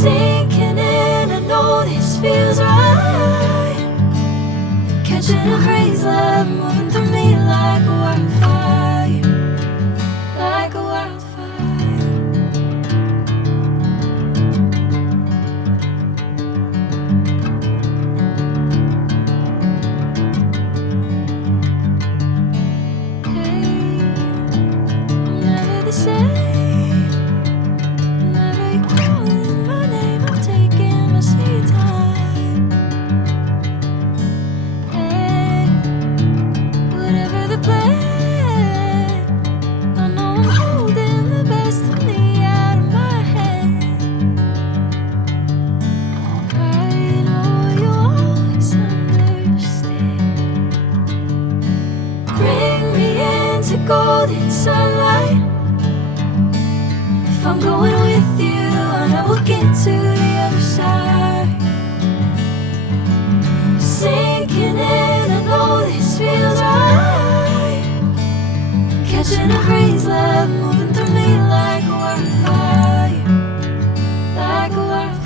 Sinking in, I know this feels right. Catching a crazy love moving through me like a wildfire, like a wildfire. Hey, I'm never the same. Whenever you're calling my name, I'm taking my sweet time. Hey, whatever the plan, I know I'm holding the best of me out of my hand. I know you'll always understand. Bring me into golden sunlight. If I'm going with you, I know we'll get to the other side. Sinking in, I know this feels right. Catching a crazy love moving through me like a wildfire, like a wildfire.